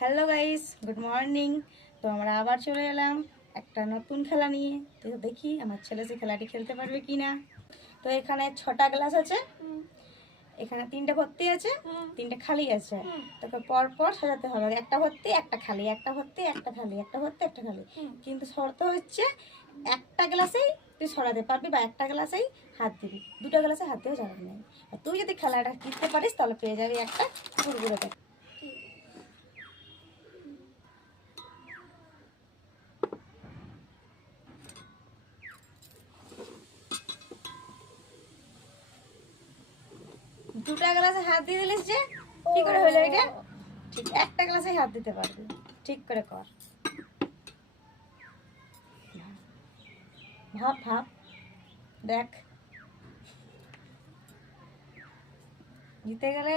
Hello guys, good morning. তো আমরা আবার চলে এলাম একটা নতুন খেলা নিয়ে। তো দেখি আমার ছেলে সেই খেলাটি খেলতে পারবে কি না। তো এখানে 6টা গ্লাস আছে, এখানে 3টে ভর্তি আছে, 3টে খালি আছে। তোকে পর পর সাজাতে হবে, একটা ভর্তি একটা খালি, একটা ভর্তি একটা খালি, একটা ভর্তি একটা খালি। কিন্তু শর্ত হচ্ছে একটা গ্লাসেই তুই সরাতে পারবি বা একটা গ্লাসেই হাত দিবি, দুটো গ্লাসে হাত দিয়েও যাবে না। আর তুই যদি খেলাটা জিততে পারিস তাহলে পেয়ে যাবি একটা কুরকুরে প্যাকেট। দুটা গ্লাসে হাত দিয়ে দিলিস যে কি করে হলো এটা? ঠিক একটা গ্লাসে হাত দিতে পারবি, ঠিক করে কর। ভাব ভাব, দেখ জিতে গেলে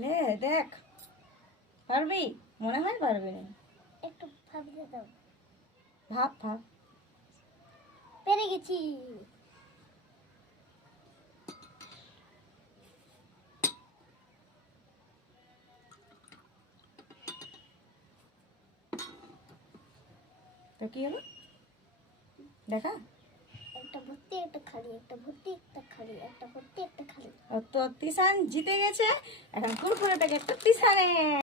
লে দেখ, পারবি? মনে হয় পারবি না। একটু ভাবতে দাও। ভাব ভাব। পেরে গেছি। তো কি হলো দেখা? একটা ভর্তি একটা খালি, একটা ভর্তি একটা খালি, একটা ভর্তি একটা খালি। তো তিশান জিতে গেছে, এখন কুরকুরে প্যাকেটটা তিশানের।